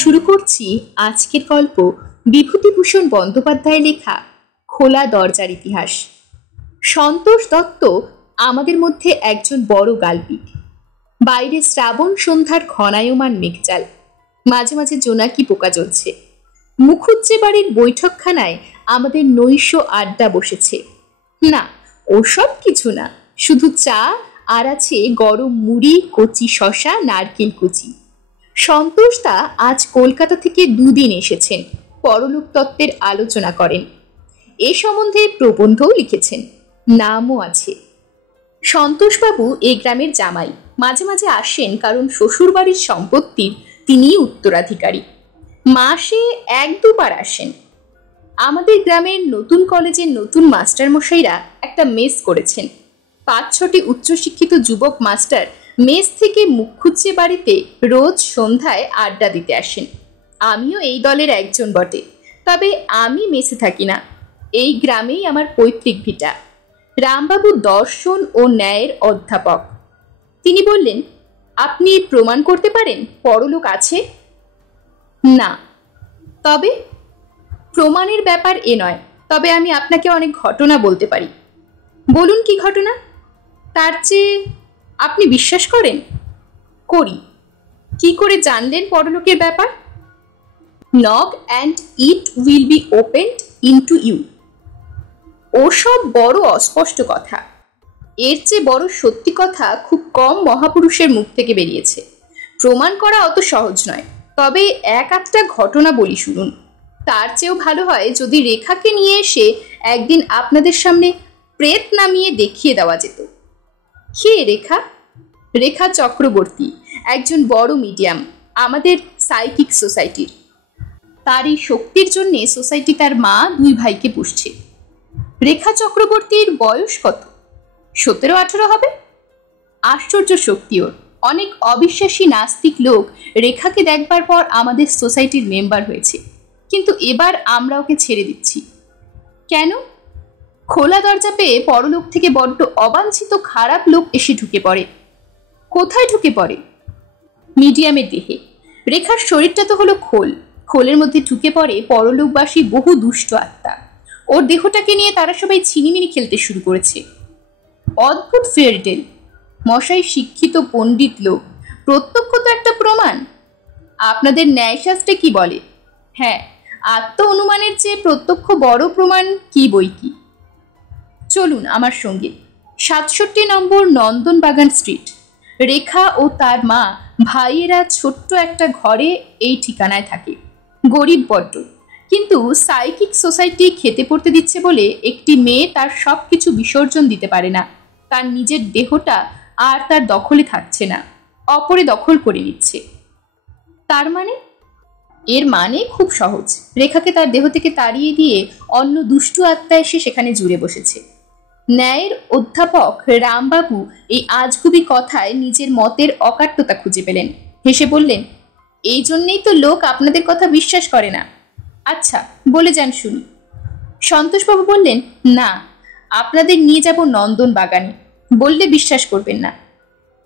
শুরু করছি আজকের গল্প বিভূতিভূষণ বন্দ্যোপাধ্যায়ের লেখা খোলা দরজার ইতিহাস। সন্তোষ দত্ত আমাদের মধ্যে একজন বড় গাল্পিক। বাইরে শ্রাবণ সন্ধ্যার ঘনায়মান মেঘজাল, মাঝে মাঝে জোনাকি পোকা জ্বলছে। মুখুজ্জে বাড়ির বৈঠকখানায় আমাদের নৈশ আড্ডা বসেছে। না, ওসব কিছু না, শুধু চা আর আছে গরম মুড়ি, কচি শশা, নারকেল কুচি। সন্তোষদা আজ কলকাতা থেকে দুদিন এসেছেন, পরলোক তত্ত্বের আলোচনা করেন। এ সম্বন্ধে প্রবন্ধও লিখেছেন, নামও আছে। সন্তোষবাবু এই গ্রামের জামাই, মাঝে মাঝে আসেন কারণ শ্বশুরবাড়ির সম্পত্তির তিনিই উত্তরাধিকারী। মাসে এক দুবার আসেন। আমাদের গ্রামের নতুন কলেজের নতুন মাস্টারমশাইরা একটা মেস করেছেন। ৫-৬টি উচ্চশিক্ষিত যুবক মাস্টার মেস থেকে মুখুজ্জে বাড়িতে রোজ সন্ধ্যায় আড্ডা দিতে আসেন। আমিও এই দলের একজন বটে, তবে আমি মেসে থাকি না। এই গ্রামেই আমার পৈতৃক ভিটা। রামবাবু দর্শন ও ন্যায়ের অধ্যাপক। তিনি বললেন, আপনি প্রমাণ করতে পারেন পরলোক আছে? না। তবে প্রমাণের ব্যাপার এ নয়, তবে আমি আপনাকে অনেক ঘটনা বলতে পারি। বলুন, কি ঘটনা? তার চেয়ে আপনি বিশ্বাস করেন? করি। কি করে জানলেন পরলোকের ব্যাপার? Knock and it will be opened into you. ওসব বড় অস্পষ্ট কথা। এর চেয়ে বড় সত্যি কথা খুব কম মহাপুরুষের মুখ থেকে বেরিয়েছে। প্রমাণ করা অত সহজ নয়, তবে এক আধটা ঘটনা বলি শুনুন। তার চেয়েও ভালো হয় যদি রেখাকে নিয়ে এসে একদিন আপনাদের সামনে প্রেত নামিয়ে দেখিয়ে দেওয়া যেত। কে রেখা? রেখা চক্রবর্তী, একজন বড় মিডিয়াম আমাদের সাইকিক সোসাইটির। তার এই শক্তির জন্যে সোসাইটি তার মা 2 ভাইকে পুষছে। রেখা চক্রবর্তীর বয়স কত? 17-18 হবে। আশ্চর্য শক্তি ওর। অনেক অবিশ্বাসী নাস্তিক লোক রেখাকে দেখবার পর আমাদের সোসাইটির মেম্বার হয়েছে, কিন্তু এবার আমরা ওকে ছেড়ে দিচ্ছি। কেন? খোলা দরজা পেয়ে পরলোক থেকে বড্ড অবাঞ্ছিত খারাপ লোক এসে ঢুকে পড়ে। কোথায় ঢুকে পড়ে? মিডিয়ামের দেহে। রেখার শরীরটা তো হলো খোল, খোলের মধ্যে ঢুকে পড়ে পরলোকবাসী বহু দুষ্ট আত্মা। ওর দেহটাকে নিয়ে তারা সবাই ছিনিমিনি খেলতে শুরু করেছে। অদ্ভুত ফেয়ারটেল। মশাই শিক্ষিত পণ্ডিত লোক, প্রত্যক্ষ তো একটা প্রমাণ। আপনাদের ন্যায়শাস্ত্রে কি বলে? হ্যাঁ, আত্ম অনুমানের চেয়ে প্রত্যক্ষ বড় প্রমাণ কি বই কি। চলুন আমার সঙ্গে। ৬৭ নম্বর নন্দনবাগান স্ট্রিট। রেখা ও তার মা ভাইয়েরা ছোট্ট একটা ঘরে এই ঠিকানায় থাকে। গরিব বড্ড, কিন্তু সাইকিক সোসাইটি খেতে পড়তে দিচ্ছে বলে একটি মেয়ে তার সব কিছু বিসর্জন দিতে পারে না। তার নিজের দেহটা আর তার দখলে থাকছে না, অপরে দখল করে নিচ্ছে। তার মানে? এর মানে খুব সহজ। রেখাকে তার দেহ থেকে তাড়িয়ে দিয়ে অন্য দুষ্টু আত্মা এসে সেখানে জুড়ে বসেছে। ন্যায়ের অধ্যাপক রামবাবু এই আজগুবি কথায় নিজের মতের অকাট্যতা খুঁজে পেলেন। হেসে বললেন, এই জন্যেই তো লোক আপনাদের কথা বিশ্বাস করে না। আচ্ছা, বলে যান শুনি। সন্তোষবাবু বললেন, না, আপনাদের নিয়ে যাব নন্দন বাগানে, বললে বিশ্বাস করবেন না।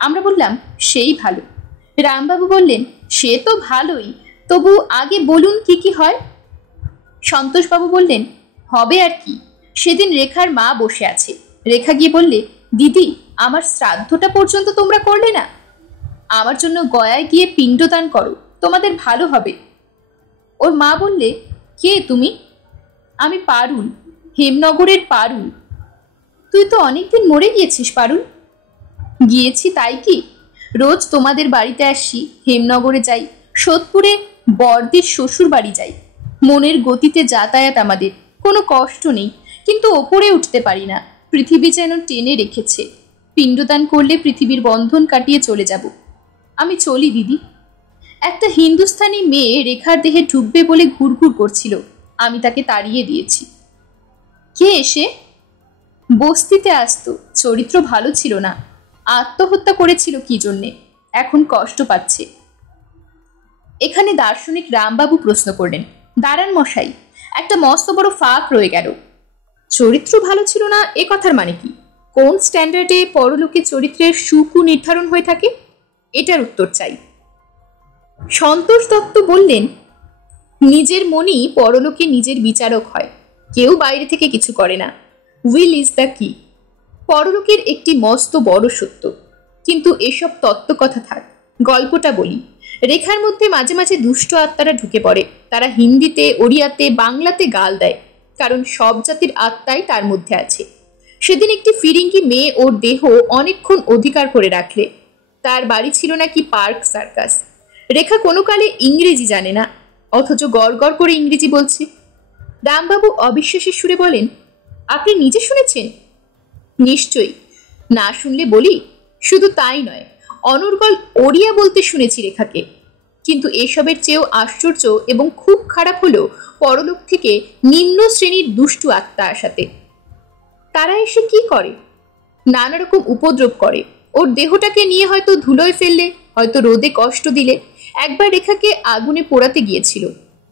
আমরা বললাম, সেই ভালো। রামবাবু বললেন, সে তো ভালোই, তবু আগে বলুন কি কি হয়। সন্তোষবাবু বললেন, হবে আর কি, সেদিন রেখার মা বসে আছে। রেখা গিয়ে বললে, দিদি, আমার শ্রাদ্ধটা পর্যন্ত তোমরা করলে না, আমার জন্য গয়ায় গিয়ে পিণ্ডদান করো, তোমাদের ভালো হবে। ওর মা বললে, কে তুমি? আমি পারুল, হেমনগরের পারুল। তুই তো অনেকদিন মরে গিয়েছিস পারুল। গিয়েছি তাই কি, রোজ তোমাদের বাড়িতে আসি, হেমনগরে যাই, সোদপুরে বড়দির শ্বশুর বাড়ি যাই। মনের গতিতে যাতায়াত আমাদের, কোনো কষ্ট নেই, কিন্তু ওপরে উঠতে পারি না। পৃথিবী যেন টেনে রেখেছে। পিণ্ডদান করলে পৃথিবীর বন্ধন কাটিয়ে চলে যাব। আমি চলি দিদি। একটা হিন্দুস্তানি মেয়ে রেখার দেহে ঢুকবে বলে ঘুরঘুর করছিল, আমি তাকে তাড়িয়ে দিয়েছি। কে এসে? বস্তিতে আসতো, চরিত্র ভালো ছিল না, আত্মহত্যা করেছিল কি জন্যে, এখন কষ্ট পাচ্ছে। এখানে দার্শনিক রামবাবু প্রশ্ন করলেন, দাঁড়ান মশাই, একটা মস্ত বড় ফাঁক রয়ে গেল। চরিত্র ভালো ছিল না এ কথার মানে কি? কোন স্ট্যান্ডার্ডে পরলোকে চরিত্রের সুকু নির্ধারণ হয়ে থাকে? এটার উত্তর চাই। সন্তোষ দত্ত বললেন, নিজের মনই পরলোকে নিজের বিচারক হয়, কেউ বাইরে থেকে কিছু করে না। উইল ইজ দ্য কি। পরলোকের একটি মস্ত বড় সত্য। কিন্তু এসব তত্ত্ব কথা থাক, গল্পটা বলি। রেখার মধ্যে মাঝে মাঝে দুষ্ট আত্মারা ঢুকে পড়ে। তারা হিন্দিতে, ওড়িয়াতে, বাংলাতে গাল দেয়, কারণ সব জাতির আত্মাই তার মধ্যে আছে। সেদিন একটি ফিরিঙ্গি মেয়ে ওর দেহ অনেকক্ষণ অধিকার করে রাখলে। তার বাড়ি ছিল নাকি পার্ক সার্কাস। রেখা কোনো কালে ইংরেজি জানে না, অথচ গড় গড় করে ইংরেজি বলছে। রামবাবু অবিশ্বাসের সুরে বলেন, আপনি নিজে শুনেছেন? নিশ্চয়ই, না শুনলে বলি। শুধু তাই নয়, অনর্গল ওড়িয়া বলতে শুনেছি রেখাকে। কিন্তু এসবের চেয়েও আশ্চর্য এবং খুব খারাপ হলো পরলোক থেকে নিম্ন শ্রেণীর দুষ্টু আত্মা আসাতে। তারা এসে কি করে? নানা রকম উপদ্রব করে। ওর দেহটাকে নিয়ে হয়তো ধুলোয় ফেললে, হয়তো রোদে কষ্ট দিলে। একবার রেখাকে আগুনে পোড়াতে গিয়েছিল।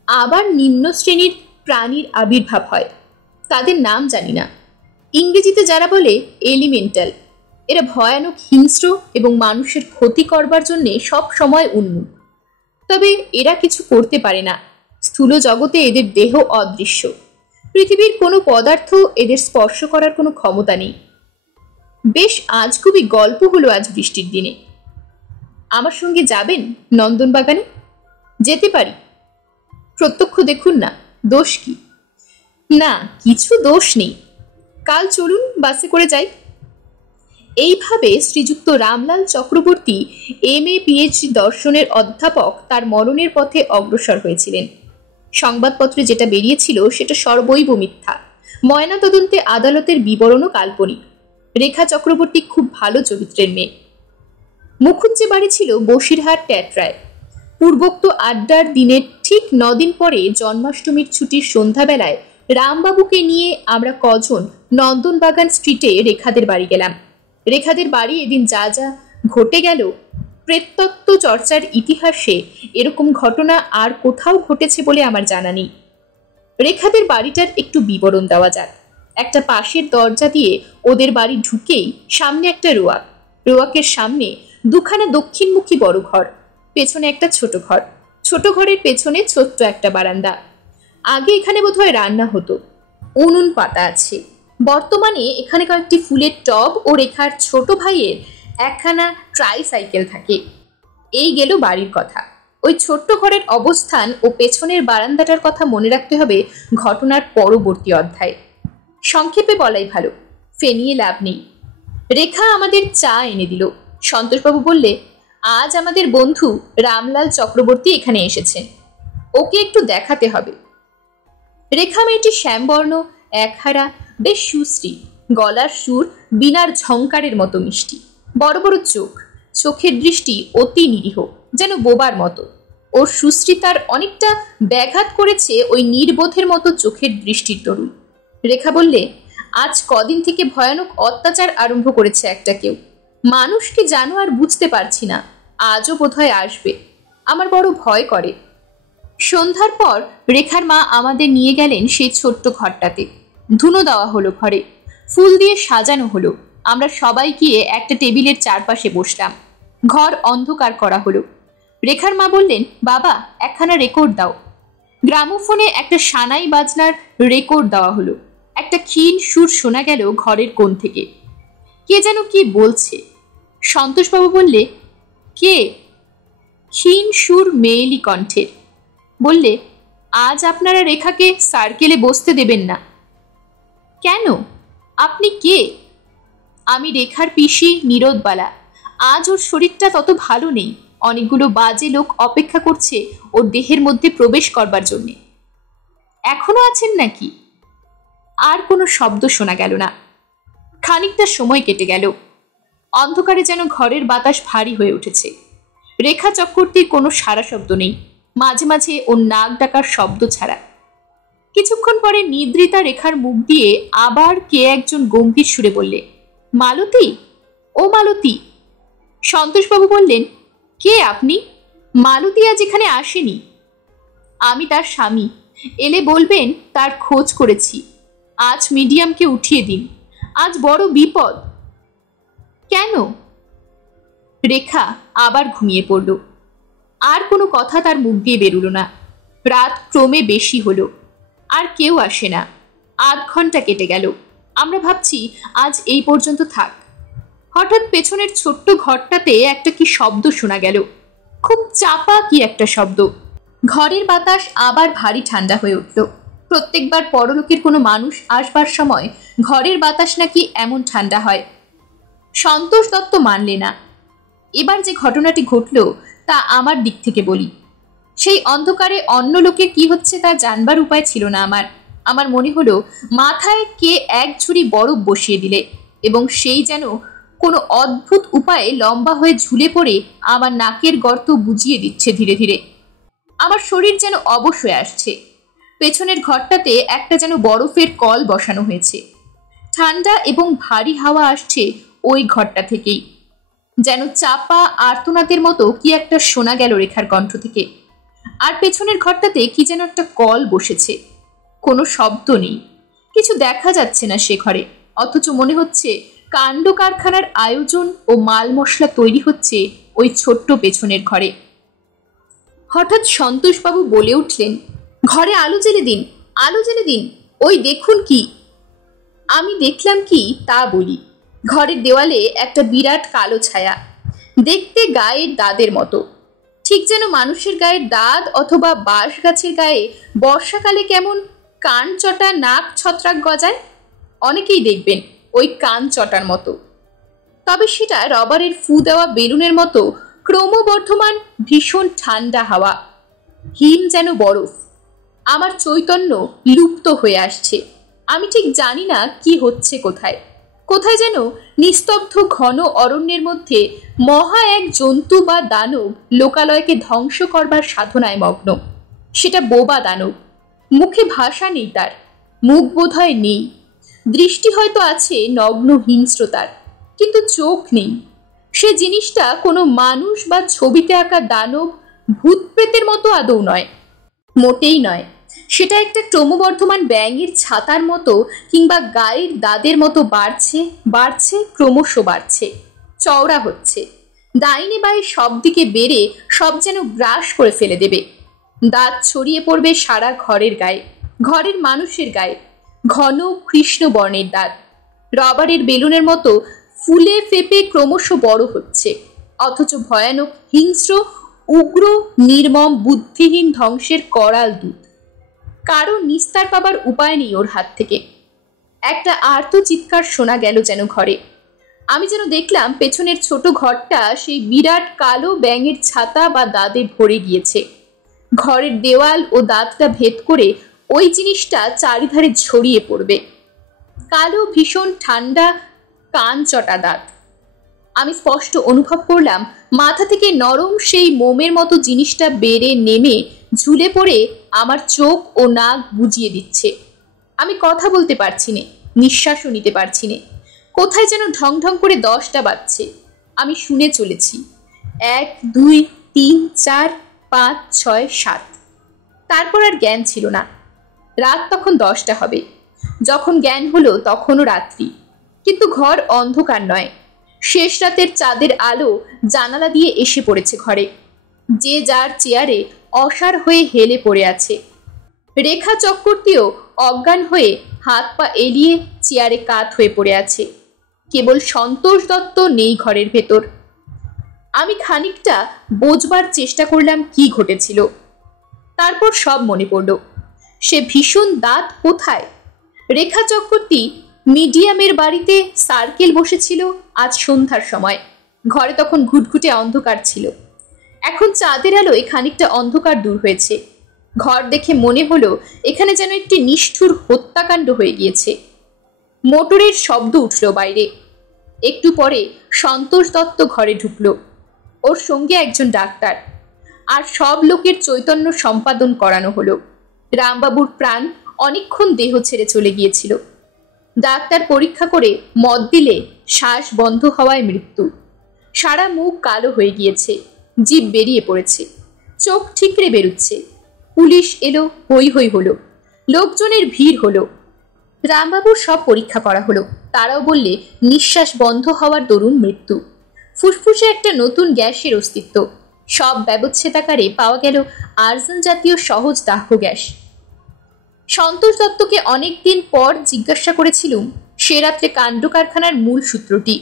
আবার নিম্ন শ্রেণীর প্রাণীর আবির্ভাব হয়, তাদের নাম জানি না। ইংরেজিতে যারা বলে এলিমেন্টাল। এরা ভয়ানক, হিংস্র এবং মানুষের ক্ষতি করবার জন্যে সব সময় উন্মুখ। তবে এরা কিছু করতে পারে না। স্থূল জগতে এদের দেহ অদৃশ্য। পৃথিবীর কোনো পদার্থ এদের স্পর্শ করার কোনো ক্ষমতা নেই। বেশ আজগুবি গল্প হলো আজ বৃষ্টির দিনে। আমার সঙ্গে যাবেন নন্দনবাগানে? যেতে পারি। প্রত্যক্ষ দেখুন না, দোষ কি? না, কিছু দোষ নেই। কাল চলুন, বাসে করে যাই। এইভাবে শ্রীযুক্ত রামলাল চক্রবর্তী MA PhD দর্শনের অধ্যাপক তার মরণের পথে অগ্রসর হয়েছিলেন। সংবাদপত্রে যেটা বেরিয়েছিল সেটা সর্বৈব মিথ্যা। ময়নাতদন্তে আদালতের বিবরণও কাল্পনিক। রেখা চক্রবর্তী খুব ভালো চরিত্রের মেয়ে। মুখুজ্জে বাড়ি ছিল বসিরহাট ট্যাটরায়। পূর্বোক্ত আড্ডার দিনের ঠিক 9 দিন পরে জন্মাষ্টমীর ছুটির সন্ধ্যাবেলায় রামবাবুকে নিয়ে আমরা কজন নন্দনবাগান স্ট্রিটে রেখাদের বাড়ি গেলাম। রেখাদের বাড়ি এদিন যা যা ঘটে গেল, প্রেততত্ত্ব চর্চার ইতিহাসে এরকম ঘটনা আর কোথাও ঘটেছে বলে আমার জানা নেই। রেখাদের বাড়িটার একটু বিবরণ দেওয়া যাক। একটা পাশের দরজা দিয়ে ওদের বাড়ি ঢুকেই সামনে একটা রোয়াক। রোয়াকের সামনে দুখানা দক্ষিণমুখী বড় ঘর, পেছনে একটা ছোট ঘর। ছোট ঘরের পেছনে ছোট্ট একটা বারান্দা। আগে এখানে বোধহয় রান্না হতো। উনুন পাতা আছে। বর্তমানে এখানে কয়েকটি ফুলের টব ও রেখার ছোট ভাইয়ের একখানা ট্রাইসাইকেল থাকে। এই গেল বাড়ির কথা। ওই ছোট্ট ঘরের অবস্থান ও পেছনের বারান্দাটার কথা মনে রাখতে হবে ঘটনার পরবর্তী অধ্যায়ে। সংক্ষেপে বলাই ভালো, ফেনিয়ে লাভ নেই। রেখা আমাদের চা এনে দিল। সন্তোষবাবু বললে, আজ আমাদের বন্ধু রামলাল চক্রবর্তী এখানে এসেছেন, ওকে একটু দেখাতে হবে। রেখা মেয়েটি শ্যামবর্ণ, একহারা, বেশ সুশ্রী। গলার সুর বীণার ঝংকারের মতো মিষ্টি। বড় বড় চোখ, চোখের দৃষ্টি অতি নিরীহ, যেন বোবার মতো। ওর সুশ্রীতার অনেকটা ব্যাঘাত করেছে ওই নির্বোধের মতো চোখের দৃষ্টির দরুন। রেখা বললে, আজ কদিন থেকে ভয়ানক অত্যাচার আরম্ভ করেছে একটা কেউ। মানুষ কি জানো আর বুঝতে পারছি না। আজও বোধহয় আসবে। আমার বড় ভয় করে। সন্ধ্যার পর রেখার মা আমাদের নিয়ে গেলেন সেই ছোট্ট ঘরটাতে। ধুনো দেওয়া হলো ঘরে, ফুল দিয়ে সাজানো হলো। আমরা সবাই গিয়ে একটা টেবিলের চারপাশে বসলাম। ঘর অন্ধকার করা হলো। রেখার মা বললেন, বাবা একখানা রেকর্ড দাও। গ্রামোফোনে একটা সানাই বাজনার রেকর্ড দেওয়া হলো। একটা ক্ষীণ সুর শোনা গেল ঘরের কোণ থেকে। কে যেন কি বলছে। সন্তোষবাবু বললে, কে? ক্ষীণ সুর মেয়েলি কণ্ঠের। বললে, আজ আপনারা রেখাকে সার্কেলে বসতে দেবেন না। কেন? আপনি কে? আমি রেখার পিসি নীরদবালা। আজ ওর শরীরটা তত ভালো নেই। অনেকগুলো বাজে লোক অপেক্ষা করছে ওর দেহের মধ্যে প্রবেশ করবার জন্যে। এখনো আছেন নাকি? আর কোনো শব্দ শোনা গেল না। খানিকটা সময় কেটে গেল। অন্ধকারে যেন ঘরের বাতাস ভারী হয়ে উঠেছে। রেখা চক্রবর্তীর কোনো সারা শব্দ নেই, মাঝে মাঝে ওর নাক ডাকার শব্দ ছাড়া। কিছুক্ষণ পরে নিদ্রিতা রেখার মুখ দিয়ে আবার কে একজন গম্ভীর সুরে বললে, মালতী, ও মালতী। সন্তোষবাবু বললেন, কে আপনি? মালতী আজ এখানে আসেনি। আমি তার স্বামী। এলে বলবেন তার খোঁজ করেছি। আজ মিডিয়ামকে উঠিয়ে দিন। আজ বড় বিপদ। কেন? রেখা আবার ঘুমিয়ে পড়ল। আর কোনো কথা তার মুখ দিয়ে বেরুলো না। রাত ক্রমে বেশি হলো, আর কেউ আসে না। আধ ঘন্টা কেটে গেল। আমরা ভাবছি আজ এই পর্যন্ত থাক। হঠাৎ পেছনের ছোট্ট ঘরটাতে একটা কি শব্দ শোনা গেল, খুব চাপা কি একটা শব্দ। ঘরের বাতাস আবার ভারী ঠান্ডা হয়ে উঠল। প্রত্যেকবার পরলোকের কোনো মানুষ আসবার সময় ঘরের বাতাস নাকি এমন ঠান্ডা হয়। সন্তোষ দত্ত মানলে না। এবার যে ঘটনাটি ঘটল তা আমার দিক থেকে বলি। সেই অন্ধকারে অন্য লোকের কি হচ্ছে তা জানবার উপায় ছিল না আমার। আমার মনে হলো মাথায় কে এক ঝুড়ি বরফ বসিয়ে দিলে এবং সেই যেন কোনো অদ্ভুত উপায়ে লম্বা হয়ে ঝুলে পড়ে আমার নাকের গর্ত বুঝিয়ে দিচ্ছে ধীরে ধীরে। আমার শরীর যেন অবশ হয়ে আসছে। পেছনের ঘরটাতে একটা যেন বরফের কল বসানো হয়েছে। ঠান্ডা এবং ভারী হাওয়া আসছে ওই ঘরটা থেকেই। যেন চাপা আর্তনাদের মতো কি একটা শোনা গেল রেখার কণ্ঠ থেকে। আর পেছনের ঘরটাতে কি যেন একটা কল বসেছে। কোনো শব্দ নেই, কিছু দেখা যাচ্ছে না সে ঘরে, অথচ মনে হচ্ছে কাণ্ড কারখানার আয়োজন ও মাল মশলা তৈরি হচ্ছে ওই ছোট্ট পেছনের ঘরে। হঠাৎ সন্তোষবাবু বলে উঠলেন, ঘরে আলো জ্বেলে দিন, আলো জ্বেলে দিন, ওই দেখুন কি। আমি দেখলাম কি তা বলি। ঘরের দেওয়ালে একটা বিরাট কালো ছায়া, দেখতে গায়ের দাঁতের মতো, ঠিক যেন মানুষের গায়ের দাঁত অথবা বাঁশ গাছের গায়ে বর্ষাকালে কেমন কান চটা নাক ছত্রাক গজায়। অনেকেই দেখবেন ওই কান চটার মতো, তবে সেটা রবারের ফু দেওয়া বেলুনের মতো ক্রমবর্ধমান ভীষণ ঠান্ডা হাওয়া, হিম যেন বরফ। আমার চৈতন্য লুপ্ত হয়ে আসছে। আমি ঠিক জানি না কি হচ্ছে কোথায়। কোথায় যেন নিস্তব্ধ ঘন অরণ্যের মধ্যে মহা এক জন্তু বা দানব লোকালয়কে ধ্বংস করবার সাধনায় মগ্ন। সেটা বোবা দানব, মুখে ভাষা নেই তার, মুখ বোধহয় নেই, দৃষ্টি হয়তো আছে নগ্ন হিংস্রতার, কিন্তু চোখ নেই। সে জিনিসটা কোনো মানুষ বা ছবিতে আঁকা দানব ভূত প্রেতের মতো আদৌ নয়, মোটেই নয়। সেটা একটা ক্রমবর্ধমান ব্যাঙের ছাতার মতো কিংবা গায়ের দাঁতের মতো বাড়ছে বাড়ছে, ক্রমশ বাড়ছে, চওড়া হচ্ছে, ডাইনে বাঁয়ে সব দিকে বেড়ে সব যেন গ্রাস করে ফেলে দেবে। দাঁত ছড়িয়ে পড়বে সারা ঘরের গায়ে, ঘরের মানুষের গায়ে, ঘন কৃষ্ণ বর্ণের দাঁত, রবারের বেলুনের মতো ফুলে ফেপে ক্রমশ বড় হচ্ছে, অথচ ভয়ানক হিংস্র উগ্র নির্মম বুদ্ধিহীন ধ্বংসের করাল দূত। কারো নিস্তার পাবার উপায় নেই ওর হাত থেকে। একটা আর্ত চিৎকার শোনা গেল যেন ঘরে। আমি যেন দেখলাম পেছনের ছোট ঘরটা সেই বিরাট কালো ব্যাঙের ছাতা বা দাঁতে ভরে গিয়েছে। ঘরের দেওয়াল ও দাঁতটা ভেদ করে ওই জিনিসটা চারিধারে ছড়িয়ে পড়বে। কালো ভীষণ ঠান্ডা কান চটা দাঁত। আমি স্পষ্ট অনুভব করলাম মাথা থেকে নরম সেই মোমের মতো জিনিসটা বেড়ে নেমে ঝুলে পড়ে আমার চোখ ও নাক বুজিয়ে দিচ্ছে। আমি কথা বলতে পারছি না, নিঃশ্বাসও নিতে পারছি না। কোথায় যেন ঢং ঢং করে 10টা বাজছে। আমি শুনে চলেছি 1 2 3 4 5 6 7। তারপর আর জ্ঞান ছিল না। রাত তখন 10টা হবে। যখন জ্ঞান হলো তখনও রাত্রি, কিন্তু ঘর অন্ধকার নয়। শেষ রাতের চাঁদের আলো জানালা দিয়ে এসে পড়েছে ঘরে। যে যার চেয়ারে অসাড় হয়ে হেলে পড়ে আছে। রেখা চক্রবর্তীও অজ্ঞান হয়ে হাত পা এলিয়ে চেয়ারে কাত হয়ে পড়ে আছে। কেবল সন্তোষ দত্ত নেই ঘরের ভেতর। আমি খানিকটা বোঝবার চেষ্টা করলাম কি ঘটেছিল। তারপর সব মনে পড়ল। সে ভীষণ দাঁত কোথায়? রেখা চক্রবর্তী মিডিয়ামের বাড়িতে সার্কেল বসেছিল আজ সন্ধ্যার সময়। ঘরে তখন ঘুটঘুটে অন্ধকার ছিল। এখন চাঁদের আলোয় খানিকটা অন্ধকার দূর হয়েছে। ঘর দেখে মনে হলো এখানে যেন একটি নিষ্ঠুর হত্যাকাণ্ড হয়ে গিয়েছে। মোটরের শব্দ উঠল বাইরে। একটু পরে সন্তোষ দত্ত ঘরে ঢুকলো। ওর সঙ্গে একজন ডাক্তার। আর সব লোকের চৈতন্য সম্পাদন করানো হলো। রামবাবুর প্রাণ অনেকক্ষণ দেহ ছেড়ে চলে গিয়েছিল। ডাক্তার পরীক্ষা করে মত দিলে শ্বাস বন্ধ হওয়ায় মৃত্যু। সারা মুখ কালো হয়ে গিয়েছে, জিভ বেরিয়ে পড়েছে, চোখ ঠিকরে বেরুচ্ছে। পুলিশ এলো, হই হই হলো, লোকজনের ভিড় হলো। রামবাবুর সব পরীক্ষা করা হলো। তারাও বললে নিঃশ্বাস বন্ধ হওয়ার দরুন মৃত্যু। ফুসফুসে একটা নতুন গ্যাসের অস্তিত্ব। সব ব্যবচ্ছেদাকারে পাওয়া গেল আর্জন জাতীয় সহজ দাহ্য গ্যাস। সন্তোষ দত্তকে অনেকদিন পর জিজ্ঞাসা করেছিলুম সে রাত্রে কাণ্ড কারখানার মূল সূত্রটি।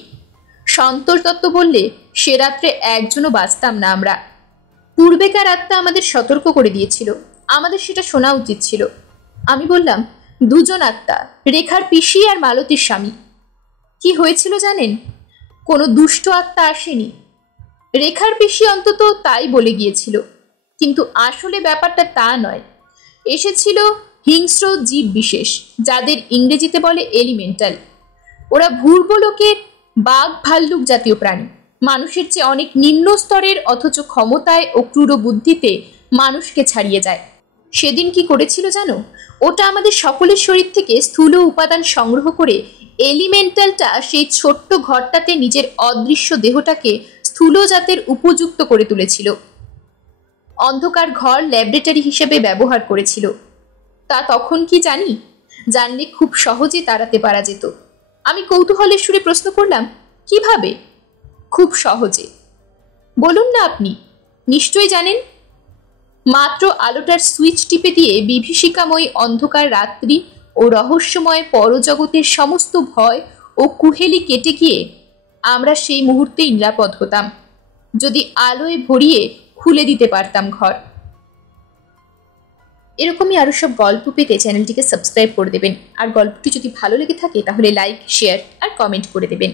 সন্তোষ দত্ত বললে সে রাত্রে একজনও বাঁচতাম না আমরা। পূর্বেকার আত্মা আমাদের সতর্ক করে দিয়েছিল, আমাদের সেটা শোনা উচিত ছিল। আমি বললাম, দুজন আত্মা, রেখার পিসি আর মালতীর স্বামী। কি হয়েছিল জানেন? কোনো দুষ্ট আত্মা আসেনি। রেখার পিসি অন্তত তাই বলে গিয়েছিল, কিন্তু আসলে ব্যাপারটা তা নয়। এসেছিল হিংস্র জীব বিশেষ, যাদের ইংরেজিতে বলে এলিমেন্টাল। ওরা ভূর্বলোকের বাঘ ভাল্লুক জাতীয় প্রাণী, মানুষের চেয়ে অনেক নিম্ন স্তরের, অথচ ক্ষমতায় ও ক্রূর বুদ্ধিতে মানুষকে ছাড়িয়ে যায়। সেদিন কি করেছিল জানো? ওটা আমাদের সকলের শরীর থেকে স্থূল উপাদান সংগ্রহ করে এলিমেন্টালটা সেই ছোট্ট ঘরটাতে নিজের অদৃশ্য দেহটাকে স্থূল জাতের উপযুক্ত করে তুলেছিল। অন্ধকার ঘর ল্যাবরেটরি হিসেবে ব্যবহার করেছিল। তা তখন কি জানি? জানলে খুব সহজে তাড়াতে পারা যেত। আমি কৌতূহলের সুরে প্রশ্ন করলাম, কিভাবে? খুব সহজে। বলুন না আপনি, নিশ্চয়ই জানেন। মাত্র আলোটার সুইচ টিপে দিয়ে বিভীষিকাময়ী অন্ধকার রাত্রি ও রহস্যময় পরজগতের সমস্ত ভয় ও কুহেলি কেটে গিয়ে আমরা সেই মুহূর্তেই নিরাপদ হতাম, যদি আলোয় ভরিয়ে খুলে দিতে পারতাম ঘর। এরকমই আরো সব গল্প পেতে চ্যানেলটিকে সাবস্ক্রাইব করে দেবেন। আর গল্পটি যদি ভালো লেগে থাকে তাহলে লাইক, শেয়ার আর কমেন্ট করে দেবেন।